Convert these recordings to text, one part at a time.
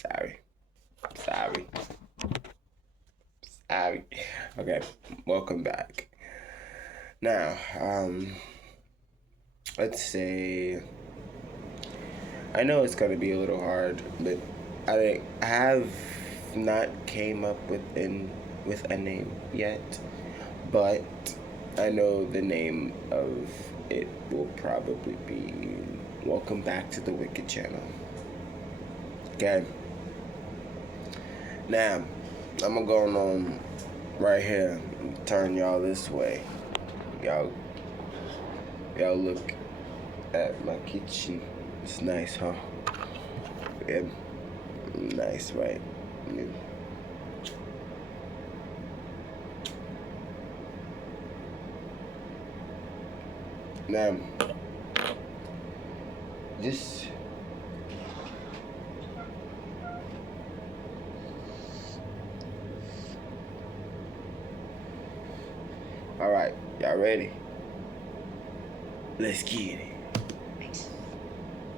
Sorry. Okay, welcome back. Now, let's say I know it's gonna be a little hard, but I have not came up with a name yet, but I know the name of it will probably be Welcome Back to the Wicked Channel. Okay. Now, I'm gonna go on right here and turn y'all this way. Y'all look at my kitchen. It's nice, huh? Yeah. Nice, right? Yeah. Now, just all right, y'all ready? Let's get it.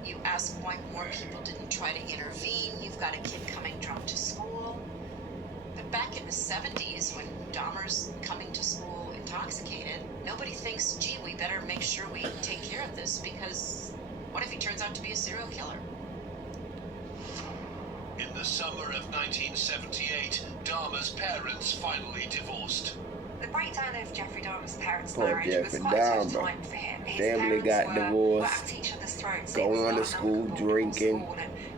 You ask why more people didn't try to intervene. You've got a kid coming drunk to school. But back in the 70s, when Dahmer's coming to school intoxicated, nobody thinks, gee, we better make sure we take care of this, because what if he turns out to be a serial killer? In the summer of 1978, Dahmer's parents finally divorced. The breakdown of Jeffrey Dahmer's parents' Poor marriage Jeffrey was quite a tough Dahmer. time for him. His Family parents got were divorced, at each other's throats. going to school, drinking.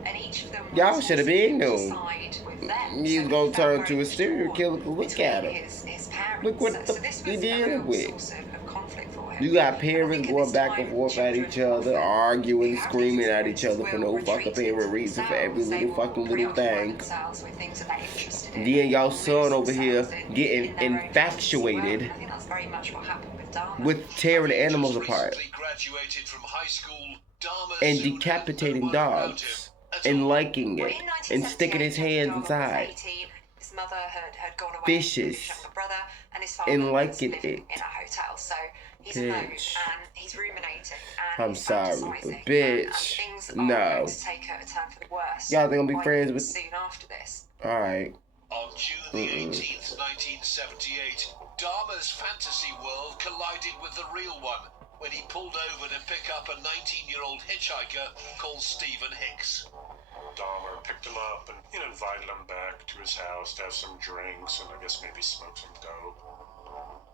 And each of them Y'all should have been to known. side with them. He's So gonna he felt turn very to a serial torn killer. Look at between him. his parents. Look what So the this he was a dealing real with. source of conflict for him. You got And I parents think at going this back and time, forth at children each other, often arguing, have screaming these at each other for no experiences fucking where apparent reason for every themselves, they little will fucking little preoccupy thing. themselves with things that they're interested in. Then y'all Lose son over here themselves getting in their own infatuated fantasy world. I think that's very much what happened with Dahmer. with tearing Having animals just apart recently graduated from high school, Dahmer and soon had decapitating no one around dogs him at and all. liking Well, it in and sticking his 1978, hands Dahmer was inside 18. His mother had gone away fishes with his younger brother, and his father and was liking living it. in a hotel. So he's alone, Bitch. and he's ruminating, and I'm he's sorry, fantasizing, but and bitch, things are no. going to take a turn for the worse. Y'all gonna be quite friends with? soon after this. All right. On June the 18th, 1978, Dahmer's fantasy world collided with the real one when he pulled over to pick up a 19-year-old hitchhiker called Stephen Hicks. Dahmer picked him up and invited him back to his house to have some drinks and I guess maybe smoke some dope.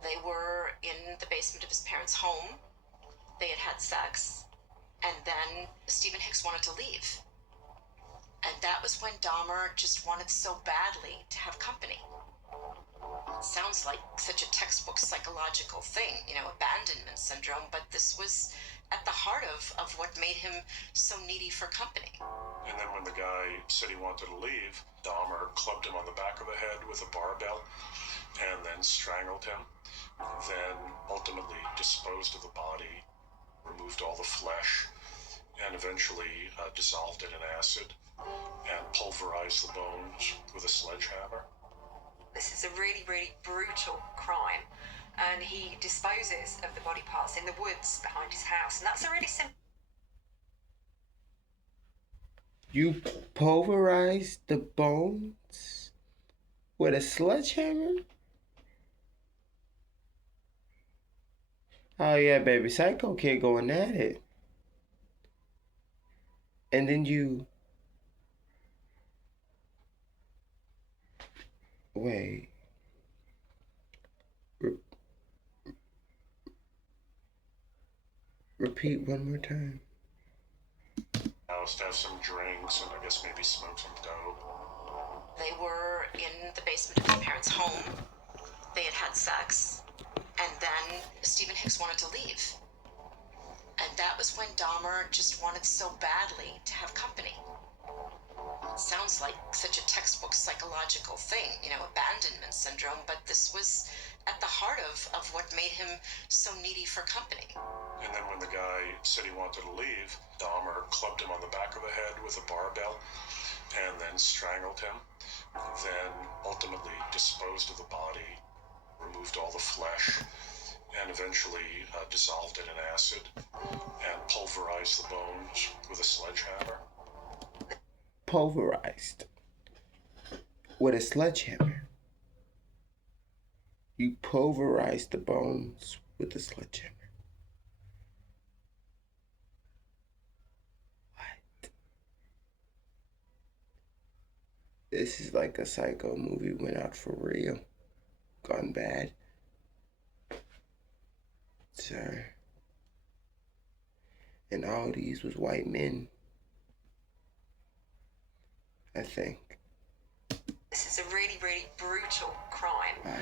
They were in the basement of his parents' home. They had had sex. And then Stephen Hicks wanted to leave. And that was when Dahmer just wanted so badly to have company. It sounds like such a textbook psychological thing, abandonment syndrome, but this was at the heart of what made him so needy for company. And then when the guy said he wanted to leave, Dahmer clubbed him on the back of the head with a barbell and then strangled him. Then ultimately disposed of the body, removed all the flesh, and eventually dissolved it in acid and pulverized the bones with a sledgehammer. This is a really, really brutal crime, and he disposes of the body parts in the woods behind his house, and that's a really simple. You pulverized the bones with a sledgehammer? Oh yeah, baby, Psycho Kid going at it. And then you... Wait. Repeat one more time. House to have some drinks and I guess maybe smoke some dope. They were in the basement of his parents' home. They had had sex. And then Stephen Hicks wanted to leave. And that was when Dahmer just wanted so badly to have company. It sounds like such a textbook psychological thing, abandonment syndrome, but this was at the heart of what made him so needy for company. And then when the guy said he wanted to leave, Dahmer clubbed him on the back of the head with a barbell and then strangled him. Then ultimately disposed of the body, removed all the flesh, and eventually dissolved it in acid and pulverized the bones with a sledgehammer. pulverized with a sledgehammer. You pulverize the bones with a sledgehammer. What? This is like a psycho movie went out for real. Gone bad. Sir. And all these was white men. I think. This is a really, really brutal crime.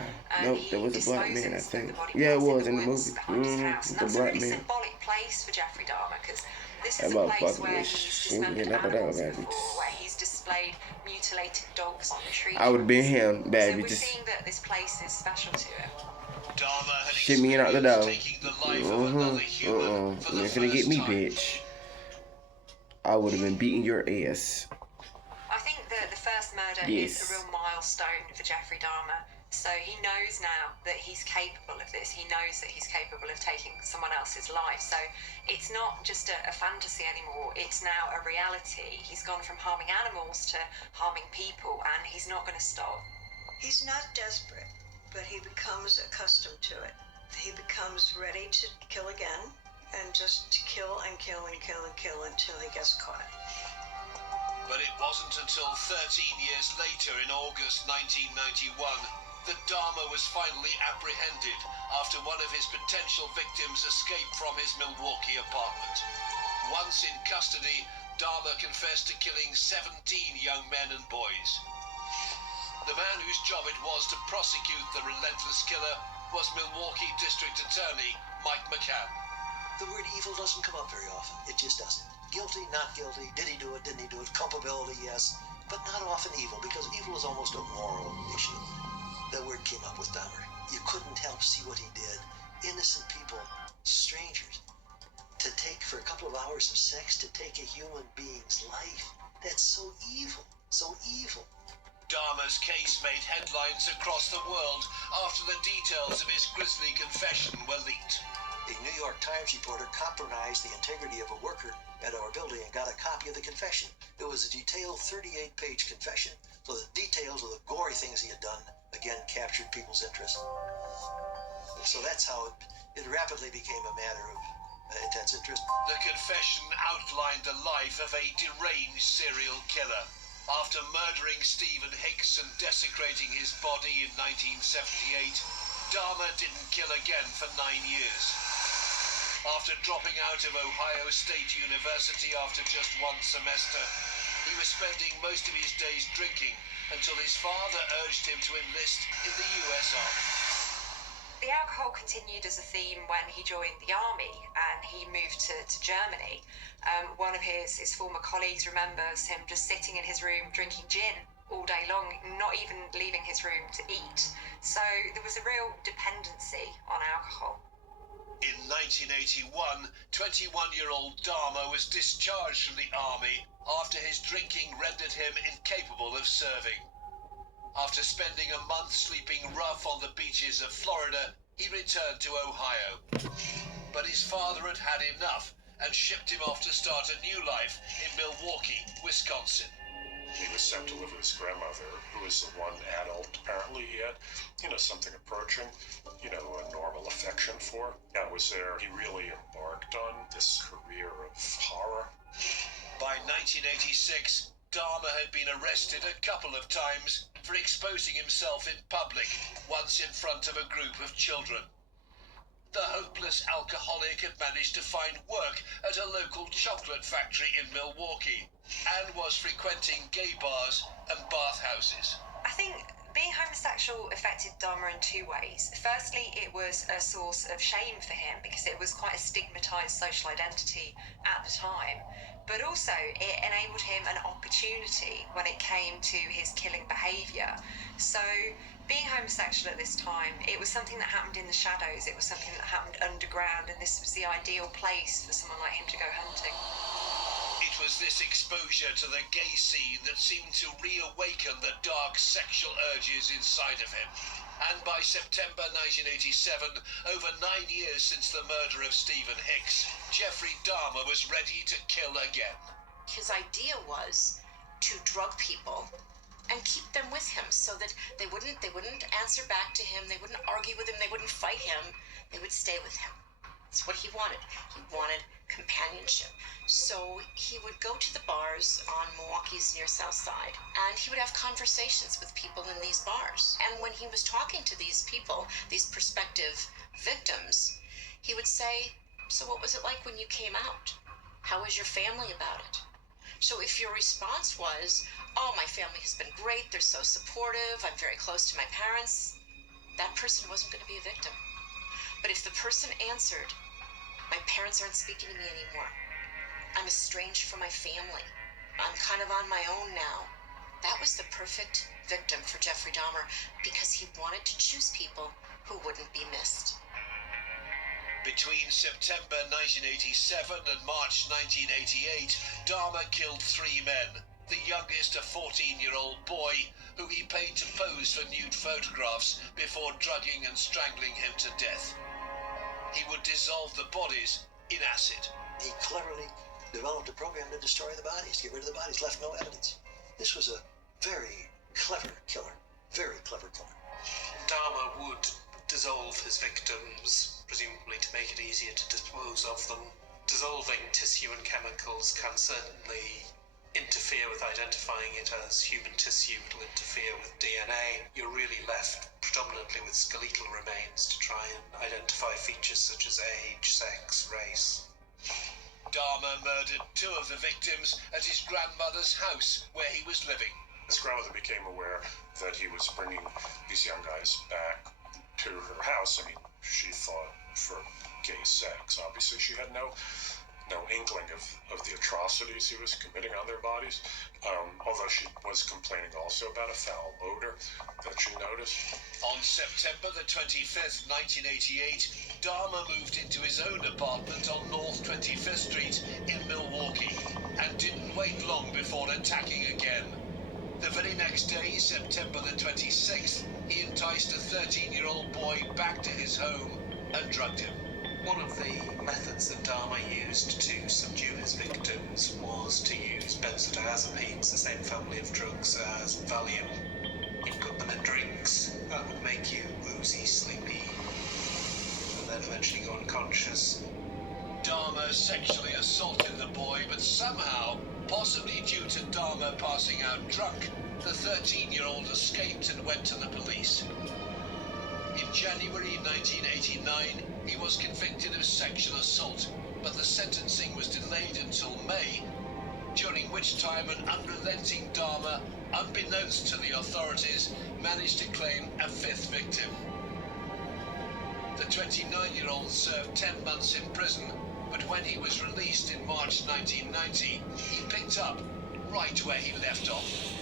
Nope, there was a black man, I disposes of think. the body Yeah, it parts was in the woods movie. behind his house. And The that's a black really man. symbolic place for Jeffrey Dahmer, because this That is a place motherfucker where was he's shooting dismembered up and animals down, baby. before, where he's displayed mutilated dogs on tree I would have been trunks. him, baby. So we're Just seeing that this place is special to him. Dahmer had shimmy out the door. taking the life of another human for You the ain't finna get first me, time. bitch. I would have been beating your ass. I think that the first murder Yes. is a real milestone for Jeffrey Dahmer. So he knows now that he's capable of this. He knows that he's capable of taking someone else's life. So it's not just a fantasy anymore. It's now a reality. He's gone from harming animals to harming people, and he's not going to stop. He's not desperate, but he becomes accustomed to it. He becomes ready to kill again, and just to kill and kill and kill and kill until he gets caught. But it wasn't until 13 years later, in August 1991, that Dahmer was finally apprehended after one of his potential victims escaped from his Milwaukee apartment. Once in custody, Dahmer confessed to killing 17 young men and boys. The man whose job it was to prosecute the relentless killer was Milwaukee District Attorney Mike McCann. The word evil doesn't come up very often. It just doesn't. Guilty, not guilty. Did he do it? Didn't he do it? Culpability, yes. But not often evil, because evil is almost a moral issue. That word came up with Dahmer. You couldn't help see what he did. Innocent people, strangers. To take, for a couple of hours of sex, to take a human being's life. That's so evil. So evil. Dahmer's case made headlines across the world after the details of his grisly confession were leaked. A New York Times reporter compromised the integrity of a worker at our building and got a copy of the confession. It was a detailed 38-page confession, so the details of the gory things he had done, again, captured people's interest. And so that's how it rapidly became a matter of intense interest. The confession outlined the life of a deranged serial killer. After murdering Stephen Hicks and desecrating his body in 1978, Dahmer didn't kill again for 9 years. After dropping out of Ohio State University after just one semester, he was spending most of his days drinking until his father urged him to enlist in the US Army. The alcohol continued as a theme when he joined the army and he moved to Germany. One of his former colleagues remembers him just sitting in his room drinking gin all day long, not even leaving his room to eat. So there was a real dependency on alcohol. In 1981, 21-year-old Dahmer was discharged from the army after his drinking rendered him incapable of serving. After spending a month sleeping rough on the beaches of Florida, he returned to Ohio. But his father had had enough and shipped him off to start a new life in Milwaukee, Wisconsin. He was sent to live with his grandmother, who was the one adult apparently he had, something approaching, a normal affection for. That was there. He really embarked on this career of horror. By 1986, Dahmer had been arrested a couple of times for exposing himself in public, once in front of a group of children. The hopeless alcoholic had managed to find work at a local chocolate factory in Milwaukee and was frequenting gay bars and bathhouses. I think being homosexual affected Dahmer in two ways. Firstly, it was a source of shame for him because it was quite a stigmatized social identity at the time. But also, it enabled him an opportunity when it came to his killing behaviour. So, being homosexual at this time, it was something that happened in the shadows, it was something that happened underground, and this was the ideal place for someone like him to go hunting. It was this exposure to the gay scene that seemed to reawaken the dark sexual urges inside of him. And by September 1987, over 9 years since the murder of Stephen Hicks, Jeffrey Dahmer was ready to kill again. His idea was to drug people and keep them with him so that they wouldn't answer back to him, they wouldn't argue with him, they wouldn't fight him, they would stay with him. That's what he wanted. He wanted companionship. So he would go to the bars on Milwaukee's near South Side, and he would have conversations with people in these bars. And when he was talking to these people, these prospective victims, he would say, so what was it like when you came out? How was your family about it? So if your response was, oh, my family has been great, they're so supportive, I'm very close to my parents, that person wasn't going to be a victim. But if the person answered, my parents aren't speaking to me anymore, I'm estranged from my family, I'm kind of on my own now, that was the perfect victim for Jeffrey Dahmer because he wanted to choose people who wouldn't be missed. Between September 1987 and March 1988, Dahmer killed 3 men. The youngest a 14-year-old boy who he paid to pose for nude photographs before drugging and strangling him to death. He would dissolve the bodies in acid. He cleverly developed a program to destroy the bodies, get rid of the bodies, left no evidence. This was a very clever killer, very clever killer. Dahmer would dissolve his victims, presumably to make it easier to dispose of them. Dissolving tissue and chemicals can certainly interfere with identifying it as human tissue. It'll interfere with DNA. You're really left predominantly with skeletal remains to try and identify features such as age, sex, race. Dahmer murdered 2 of the victims at his grandmother's house where he was living. His grandmother became aware that he was bringing these young guys back to her house. I mean, she thought for gay sex. Obviously, she had no inkling of the atrocities he was committing on their bodies, although she was complaining also about a foul odor that she noticed. On September the 25th, 1988, Dahmer moved into his own apartment on North 25th Street in Milwaukee and didn't wait long before attacking again. The very next day, September the 26th, he enticed a 13-year-old boy back to his home and drugged him. One of the methods that Dahmer used to subdue his victims was to use benzodiazepines, the same family of drugs as Valium. He'd put them in drinks that would make you woozy, sleepy, and then eventually go unconscious. Dahmer sexually assaulted the boy, but somehow, possibly due to Dahmer passing out drunk, the 13-year-old escaped and went to the police. In January 1989, he was convicted of sexual assault, but the sentencing was delayed until May, during which time an unrelenting Dahmer, unbeknownst to the authorities, managed to claim a 5th victim. The 29-year-old served 10 months in prison, but when he was released in March 1990, he picked up right where he left off.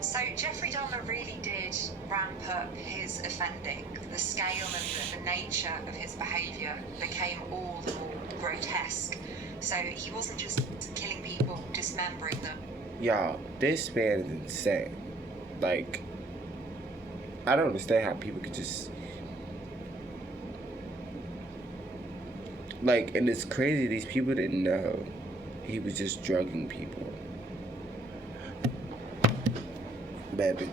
So Jeffrey Dahmer really did ramp up his offending. The scale and the nature of his behaviour became all the more grotesque. So he wasn't just killing people, dismembering them. Y'all, this man is insane. Like, I don't understand how people could just... Like, and it's crazy, these people didn't know he was just drugging people. Baby.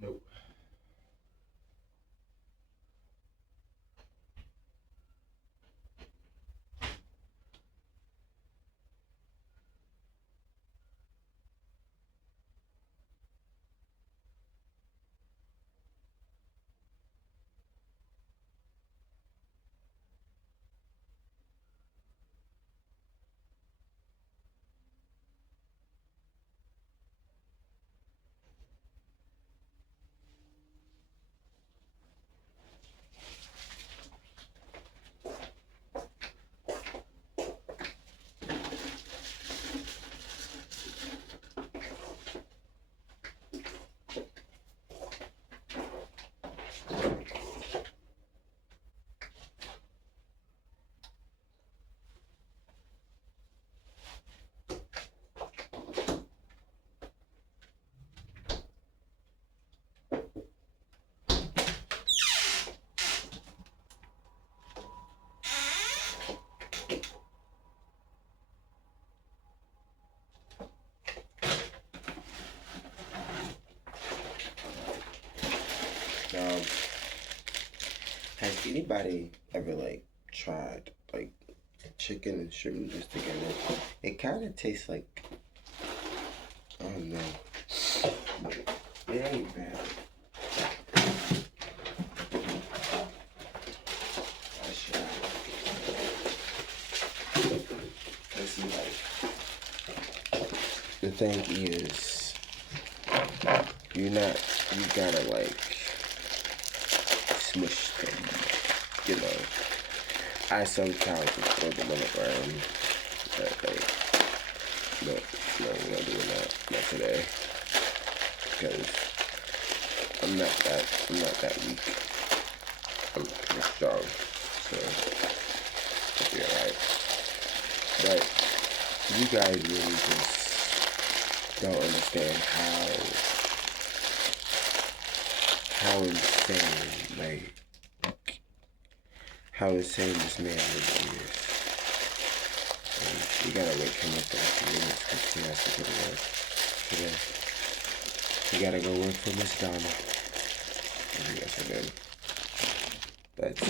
Nope. Has anybody ever like tried like chicken and shrimp noodles together? It kind of tastes like, I don't know, but it ain't bad. I should. Let's see, like, the thing is, you gotta like smush them, you know. I sometimes just throw them on the ground, but like, no, we're not doing that, not today, because I'm not that weak. I'm pretty strong, so it'll be alright. But you guys really just don't understand how insane, like, how insane this man really is. And we gotta wake him up in a few minutes because he has to go to work today. We gotta go work for Miss Dahmer. And yes, and then that's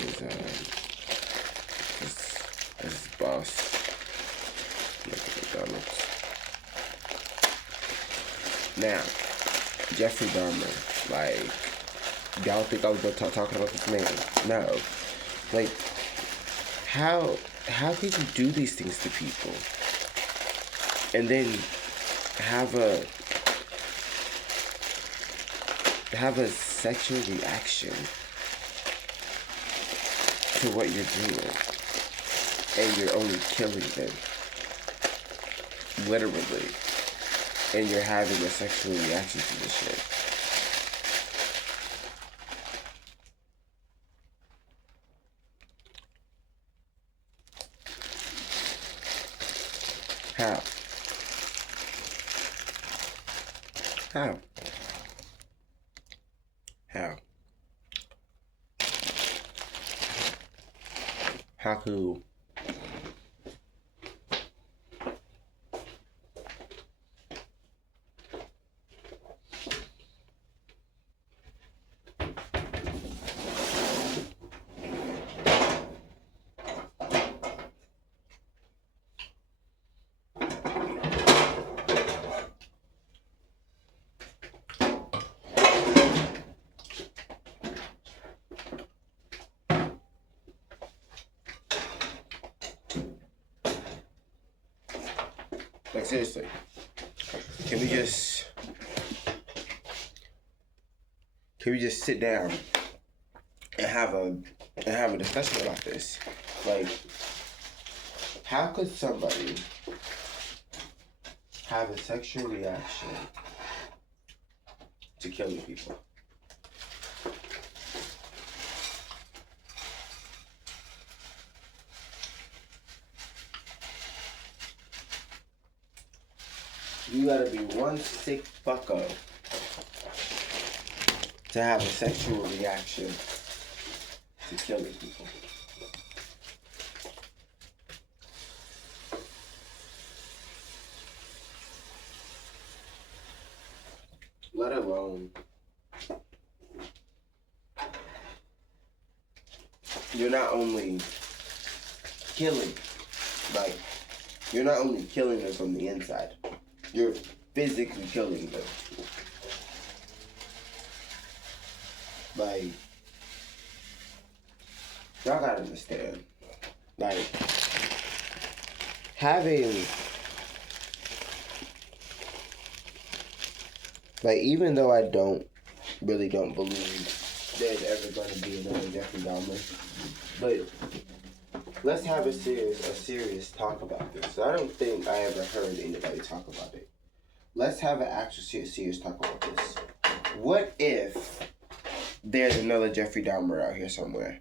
his boss. Look at McDonald's. Now, Jeffrey Dahmer, like, y'all think I was talking about this man? No. Like, how could you do these things to people and then have a sexual reaction to what you're doing, and you're only killing them, literally, and you're having a sexual reaction to this shit? How? How? How? How could... Like, seriously, can we just sit down and have a discussion about this? Like, how could somebody have a sexual reaction to killing people? You gotta be one sick fucko to have a sexual reaction to killing people. Let alone, you're not only killing them from the inside, you're physically killing them. Like, y'all gotta understand. Like, even though I don't believe there's ever gonna be another Jeffrey Dahmer, but let's have a serious talk about this. I don't think I ever heard anybody talk about it. Let's have an actual serious talk about this. What if there's another Jeffrey Dahmer out here somewhere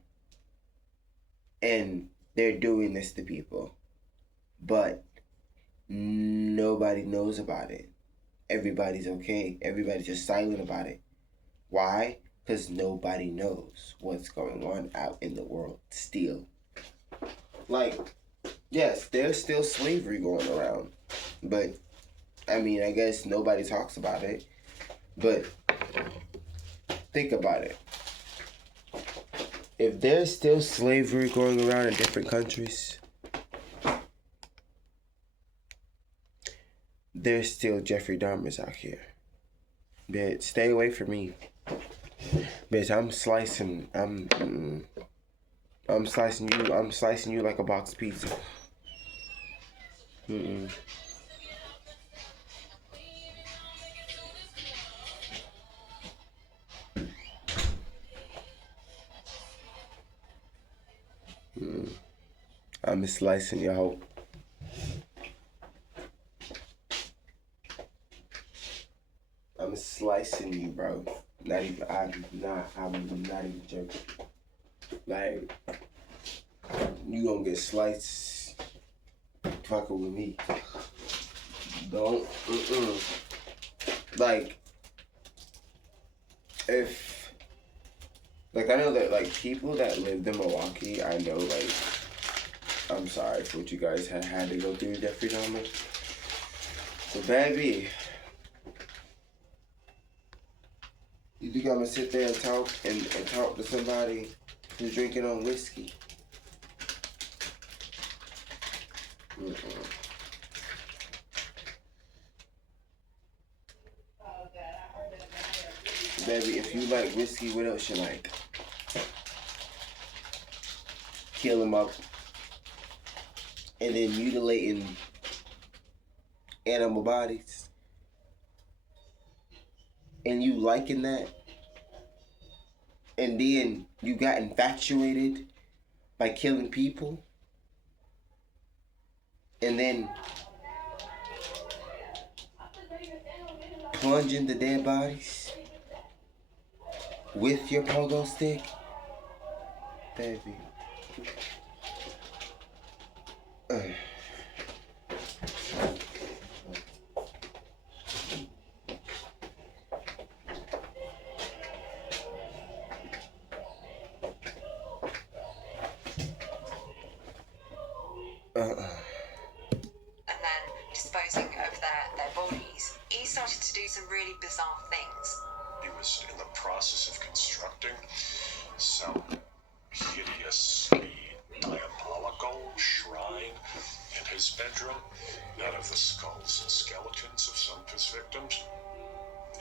and they're doing this to people, but nobody knows about it? Everybody's okay. Everybody's just silent about it. Why? Because nobody knows what's going on out in the world still. Like, yes, there's still slavery going around, but I mean, I guess nobody talks about it. But think about it. if there's still slavery going around in different countries, there's still Jeffrey Dahmers out here. Bitch, stay away from me. Bitch, I'm slicing you like a box pizza. I'm slicing your hoe. I'm slicing you, bro. I'm not even joking. Like, you gonna get sliced fucking with me. Don't, Like, if, like, I know that, like, people that lived in Milwaukee, I know, like, I'm sorry for what you guys had to go through, Jeffrey Dahmer. So, baby, you think I'm gonna sit there and talk to somebody who's drinking on whiskey? Baby, if you like whiskey, what else you like? Kill them up and then mutilating animal bodies. And you liking that? And then you got infatuated by killing people? And then plunging the dead bodies with your pogo stick? Baby. And then disposing of their bodies, he started to do some really bizarre things. He was in the process of constructing some hideous, diabolical shrine in his bedroom out of the skulls and skeletons of some of his victims.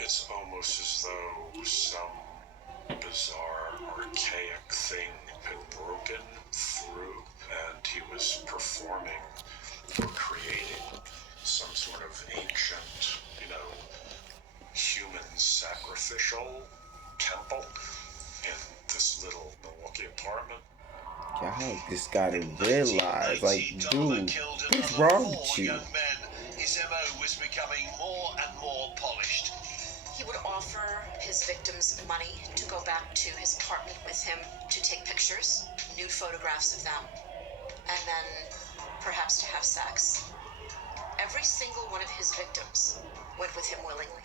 It's almost as though some bizarre, archaic thing had broken through and he was performing or creating some sort of ancient, human sacrificial temple in this little Milwaukee apartment. Y'all just gotta realize, like, dude, what's wrong with you? His MO was becoming more and more polished. He would offer his victims money to go back to his apartment with him to take pictures, nude photographs of them, and then perhaps to have sex. Every single one of his victims went with him willingly.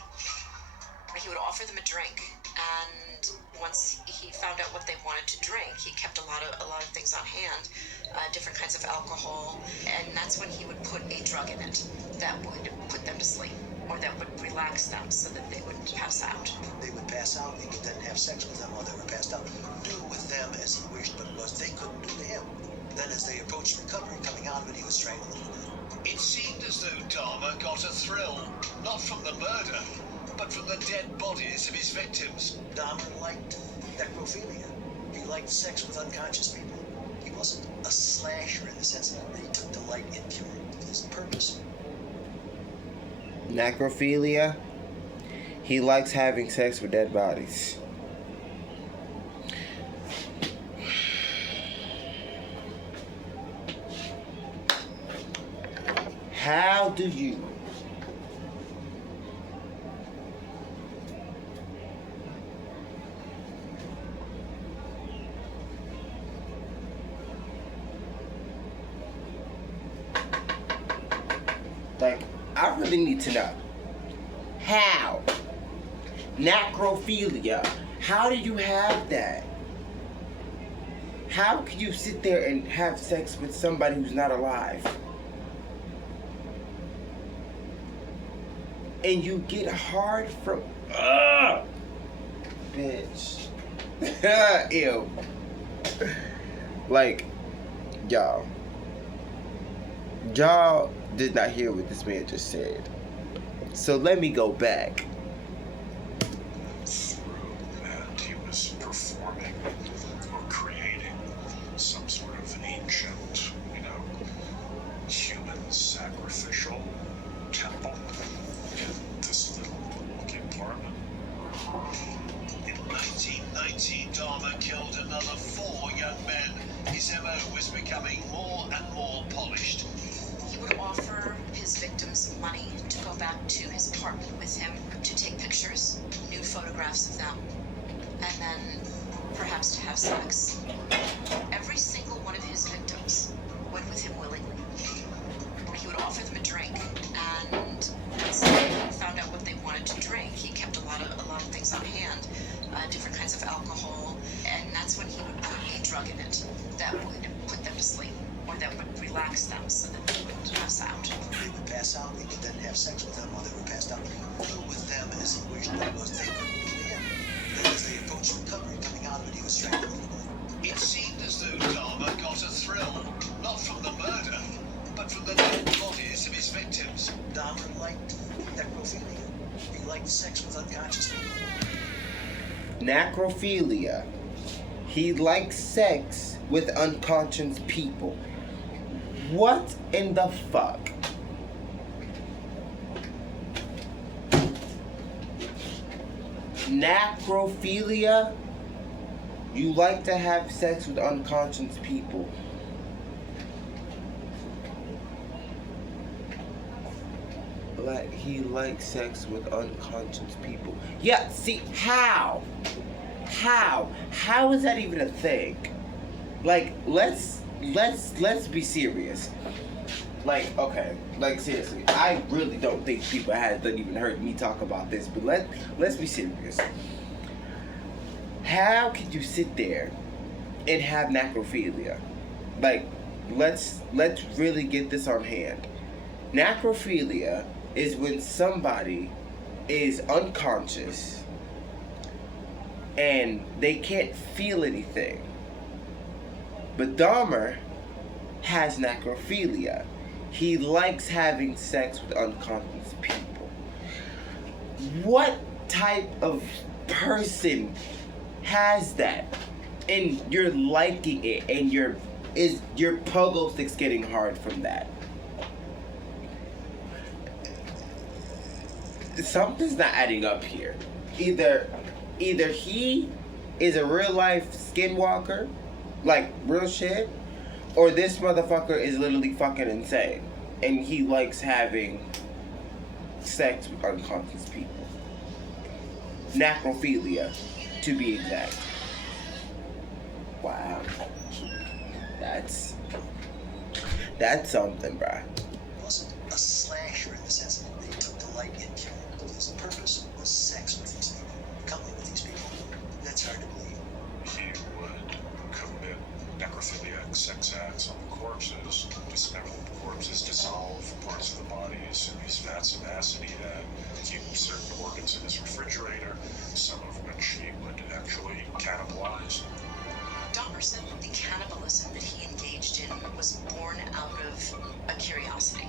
He would offer them a drink, and once he found out what they wanted to drink, he kept a lot of things on hand, different kinds of alcohol, and that's when he would put a drug in it that would put them to sleep, or that would relax them so that they would pass out. They would pass out, he could then have sex with them while they were passed out, do with them as he wished, but what they couldn't do to him. Then as they approached recovery, coming out of it, he was strangled them to death. It seemed as though Dahmer got a thrill, not from the murder, but from the dead bodies of his victims. Dahmer liked necrophilia. He liked sex with unconscious people. He wasn't a slasher in the sense that he took delight in killing. His purpose. Necrophilia? He likes having sex with dead bodies. How do you I really need to know how necrophilia, how do you have that? How can you sit there and have sex with somebody who's not alive? And you get hard from bitch. Ew. Like, y'all did not hear what this man just said. So let me go back. And he was performing or creating some sort of ancient, human sacrificial temple in this little looking apartment. In 1990, Dahmer killed another 4 young men. His MO was becoming more and more polished. He would offer his victims money to go back to his apartment with him to take pictures, nude photographs of them, and then perhaps to have sex. Every single one of his victims went with him willingly. He would offer them a drink, and once they found out what they wanted to drink, he kept a lot of things on hand, different kinds of alcohol, and that's when he would put a drug in it that would put them to sleep, or that would relax them so that they would pass out. They would pass out, he would then have sex with them while they were passed out. Do with them as he wished, because they couldn't do to him. Then as they approached recovery, coming out of it, he was strangling them. It seemed as though Dahmer got a thrill, not from the murder, but from the dead bodies of his victims. Dahmer liked necrophilia. He liked sex with unconscious people. Necrophilia. He likes sex with unconscious people. What in the fuck? Necrophilia? You like to have sex with unconscious people. Like, he likes sex with unconscious people. Yeah, see, how? How is that even a thing? Like, let's be serious. Like, okay, like seriously, I really don't think people haven't even heard me talk about this, but let's be serious. How could you sit there and have necrophilia? Like, let's really get this on hand. Necrophilia is when somebody is unconscious and they can't feel anything. But Dahmer has necrophilia. He likes having sex with unconscious people. What type of person has that? And you're liking it, and your pogo stick's getting hard from that. Something's not adding up here. Either he is a real life skinwalker, like real shit, or this motherfucker is literally fucking insane and he likes having sex with unconscious people. Necrophilia, to be exact. Wow. That's something, bruh. He wasn't a slasher in the sense that he took delight in killing. His purpose was sex with these people, company with these people. That's hard to believe. He would commit necrophiliac sex acts on the corpses, dismember the corpses, dissolve parts of the bodies in these vats of acid he had, keep certain organs in his refrigerator, some of which he would actually cannibalize. Dahmer said the cannibalism that he engaged in was born out of a curiosity.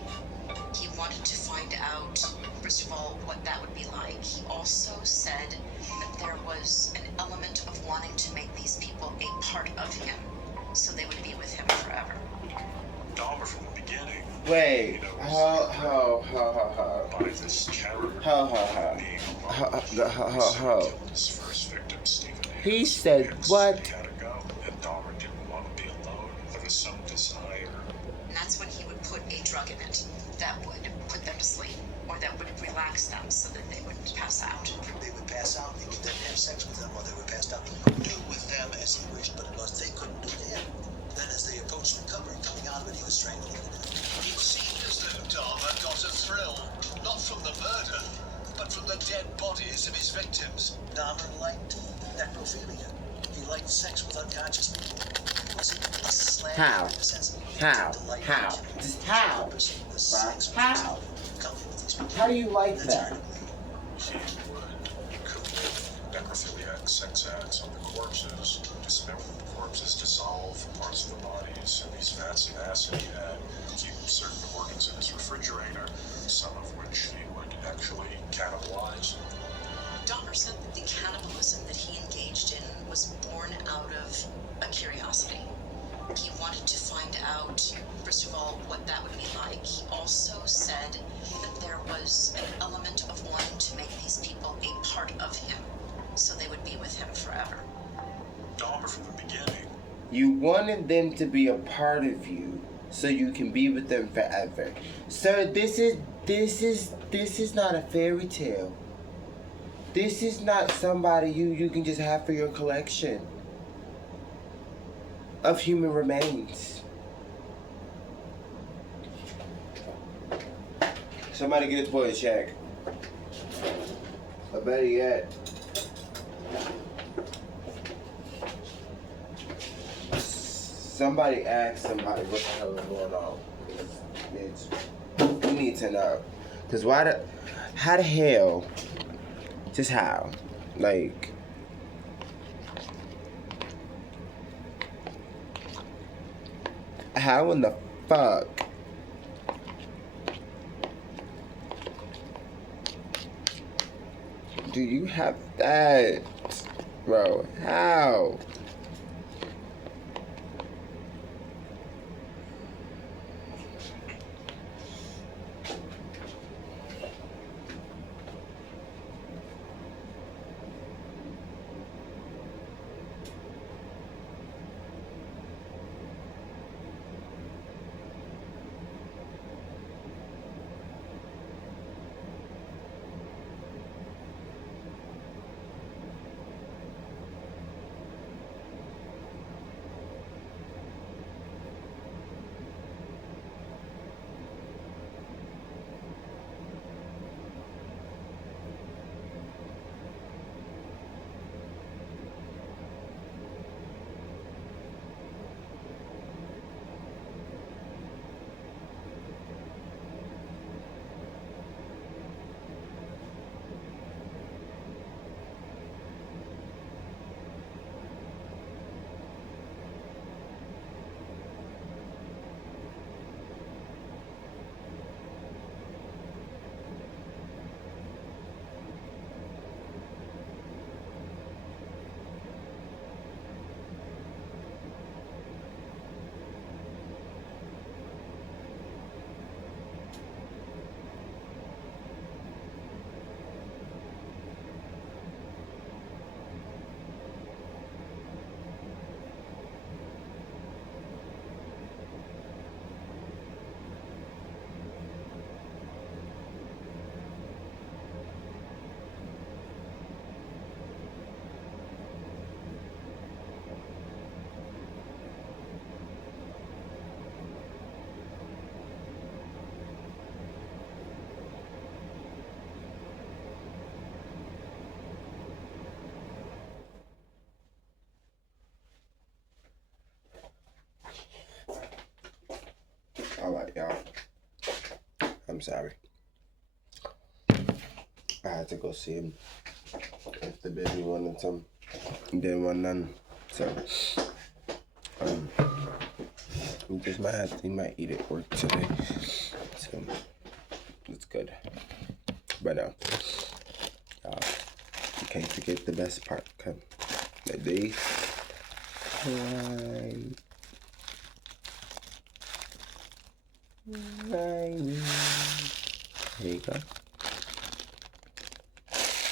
He wanted to find out, first of all, what that would be like. He also said that there was an element of wanting to make these people a part of him, so they would be with him forever. Dahmer from the beginning. Wait, By this terror. Being Ho. his first victim, Stephen Hicks. He said Hicks what? Had to go, and Dahmer didn't want to be alone. There was some desire. And that's when he would put a drug in it that would put them to sleep, or that would relax them so that they would pass out. They would pass out, he would then have sex with them while they were passed out. Do with them as he wished, but because they couldn't do to him. Then as they approached recovery, coming out of it, he was strangling them. It seemed as though Dahmer got a thrill, not from the murder, but from the dead bodies of his victims. Dahmer liked necrophilia. He liked sex with unconscious people. He wasn't a slasher How? in the sense that he How? took delight in How? killing. Just His how? purpose was Bruh. sex with How? these people, company with these people. How do you like That's that? hard to believe. He would commit necrophiliac sex acts on the corpses, dismember the corpses, dissolve parts of the bodies in these vats of acid he had, keep certain organs in his refrigerator, some of which he would actually cannibalize. Dahmer said that the cannibalism that he engaged in was born out of a curiosity. He wanted to find out, first of all, what that would be like. He also said that there was an element of wanting to make these people a part of him, so they would be with him forever. Dahmer from the beginning. You wanted them to be a part of you, so you can be with them forever. Sir, this is not a fairy tale. This is not somebody you can just have for your collection of human remains. Somebody get this boy a check. Or better yet, somebody ask somebody what the hell is going on. We need to know. Because how the hell, just how? Like, how in the fuck do you have that, bro? How? Alright, y'all. I'm sorry. I had to go see him. If the baby wanted some, didn't want none. So, he might eat at work today. So, it's good. But y'all, you can't forget the best part. Okay? That they cry. There you go.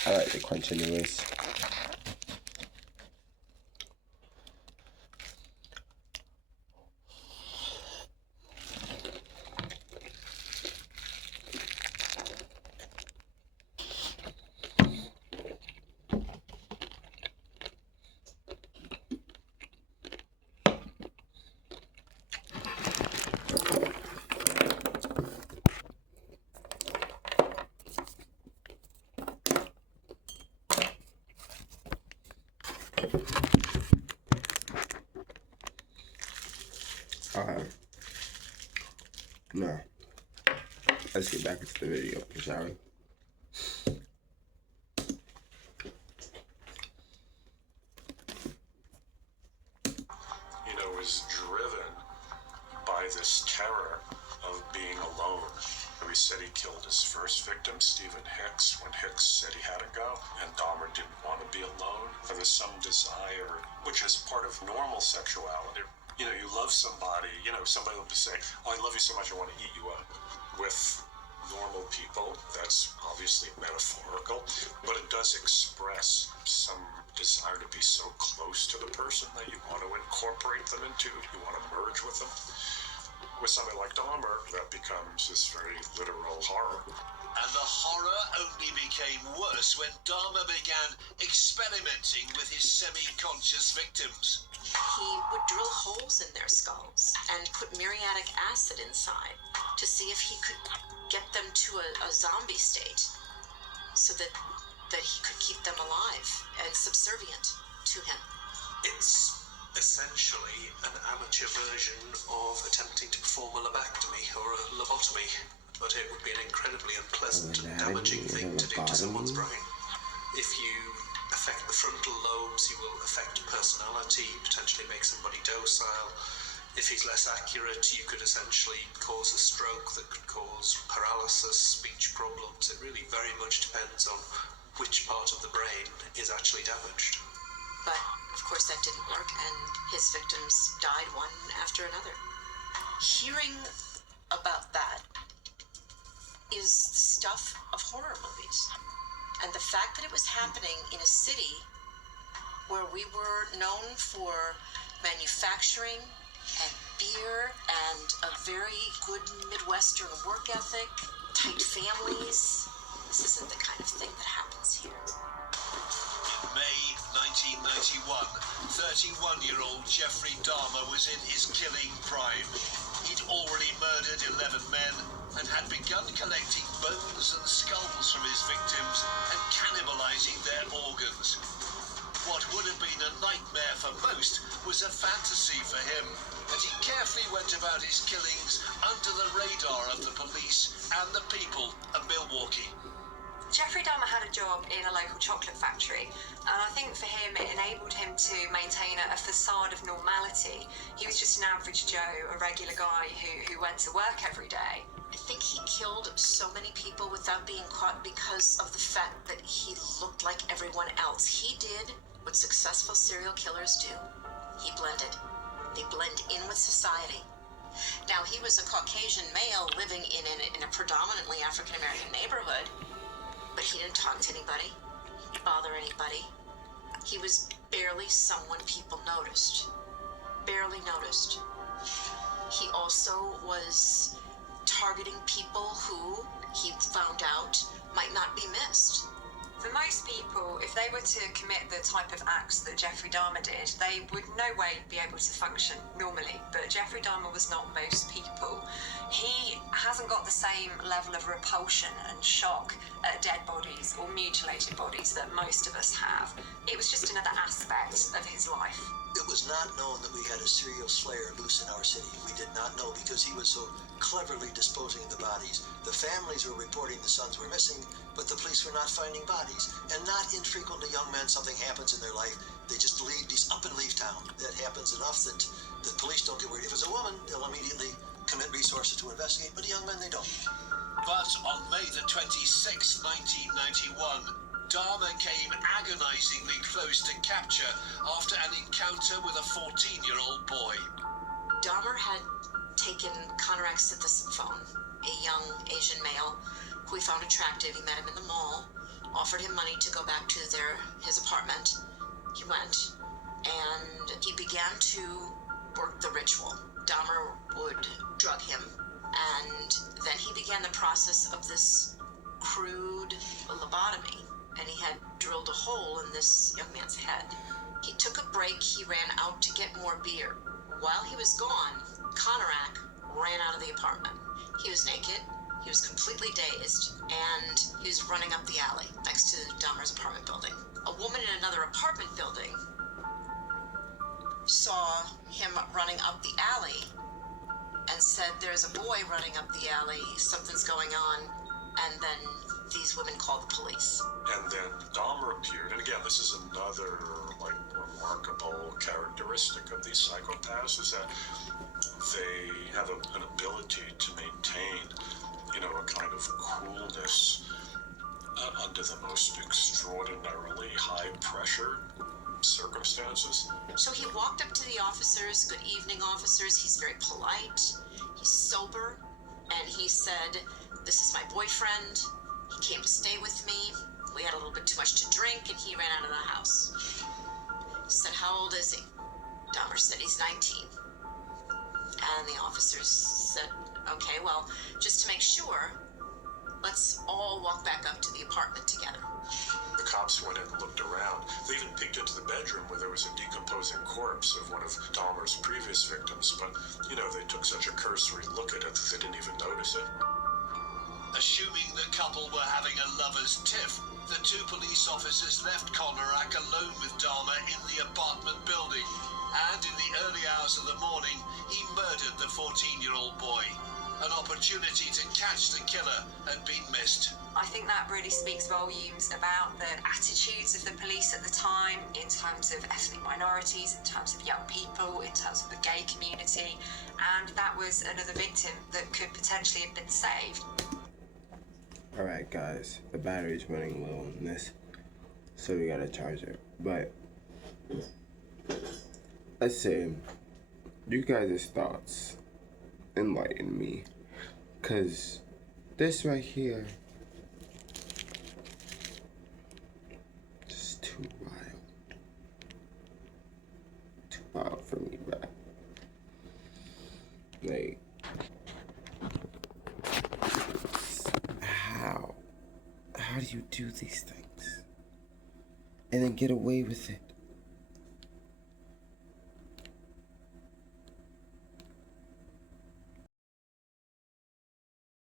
I like the crunch anyways. Now, let's get back into the video, shall we? was driven by this terror of being alone. He said he killed his first victim, Stephen Hicks, when Hicks said he had to go, and Dahmer didn't want to be alone. There was some desire, which is part of normal sexuality. You know, you love somebody, you know, somebody will just say, oh, I love you so much I want to eat you up. With normal people, that's obviously metaphorical, but it does express some desire to be so close to the person that you want to incorporate them into, you want to merge with them. With something like Dahmer, that becomes this very literal horror. And the horror only became worse when Dahmer began experimenting with his semi-conscious victims. He would drill holes in their skulls and put muriatic acid inside to see if he could get them to a zombie state so that he could keep them alive and subservient to him. It's essentially an amateur version of attempting to perform a lobotomy or a lobotomy, but it would be an incredibly unpleasant and damaging thing to do to someone's brain. If you affect the frontal lobes, you will affect personality, potentially make somebody docile. If he's less accurate, you could essentially cause a stroke that could cause paralysis, speech problems. It really very much depends on which part of the brain is actually damaged. But, of course, that didn't work, and his victims died one after another. Hearing about that is the stuff of horror movies. And the fact that it was happening in a city where we were known for manufacturing and beer and a very good Midwestern work ethic, tight families, this isn't the kind of thing that happens here. May 1991, 31-year-old Jeffrey Dahmer was in his killing prime. He'd already murdered 11 men and had begun collecting bones and skulls from his victims and cannibalizing their organs. What would have been a nightmare for most was a fantasy for him, and he carefully went about his killings under the radar of the police and the people of Milwaukee. Jeffrey Dahmer had a job in a local chocolate factory, and I think for him it enabled him to maintain a facade of normality. He was just an average Joe, a regular guy who went to work every day. I think he killed so many people without being caught because of the fact that he looked like everyone else. He did what successful serial killers do. He blended. They blend in with society. Now, he was a Caucasian male living in a predominantly African-American neighborhood, but he didn't talk to anybody, bother anybody. He was barely someone people noticed. Barely noticed. He also was targeting people who he found out might not be missed. For most people, if they were to commit the type of acts that Jeffrey Dahmer did, they would no way be able to function normally. But Jeffrey Dahmer was not most people. He hasn't got the same level of repulsion and shock at dead bodies or mutilated bodies that most of us have. It was just another aspect of his life. It was not known that we had a serial slayer loose in our city. We did not know because he was so cleverly disposing of the bodies. The families were reporting the sons were missing, but the police were not finding bodies. And not infrequently, young men, something happens in their life, they just leave, up and leave town. That happens enough that the police don't get worried. If it's a woman, they'll immediately commit resources to investigate, but young men, they don't. But on May the 26th, 1991, Dahmer came agonizingly close to capture after an encounter with a 14-year-old boy. Dahmer had taken Conrad phone, a young Asian male who he found attractive. He met him in the mall, offered him money to go back to his apartment. He went, and he began to work the ritual. Dahmer would drug him, and then he began the process of this crude lobotomy, and he had drilled a hole in this young man's head. He took a break. He ran out to get more beer. While he was gone, Conrad ran out of the apartment. He was naked, he was completely dazed, and he was running up the alley next to Dahmer's apartment building. A woman in another apartment building saw him running up the alley and said, "There's a boy running up the alley, something's going on," and then these women called the police. And then Dahmer appeared, and again, this this is another, like, remarkable characteristic of these psychopaths, is that they have an ability to maintain, you know, a kind of coolness under the most extraordinarily high pressure circumstances. So he walked up to the officers. Good evening, officers. He's very polite. He's sober. And he said, "This is my boyfriend. He came to stay with me. We had a little bit too much to drink, and he ran out of the house." He said, "How old is he?" Dahmer said, "He's 19. And the officers said, "Okay, well, just to make sure, let's all walk back up to the apartment together." The cops went and looked around. They even peeked into the bedroom where there was a decomposing corpse of one of Dahmer's previous victims, but, you know, they took such a cursory look at it that they didn't even notice it. Assuming the couple were having a lover's tiff, the two police officers left Konarak alone with Dahmer in the apartment building. And in the early hours of the morning, he murdered the 14-year-old boy. An opportunity to catch the killer had been missed. I think that really speaks volumes about the attitudes of the police at the time in terms of ethnic minorities, in terms of young people, in terms of the gay community, and that was another victim that could potentially have been saved. Alright guys, the battery's running low on this, so we gotta charge it. But let's say you guys' thoughts enlighten me, cause this right here is too wild for me, bro. Like, how do you do these things and then get away with it?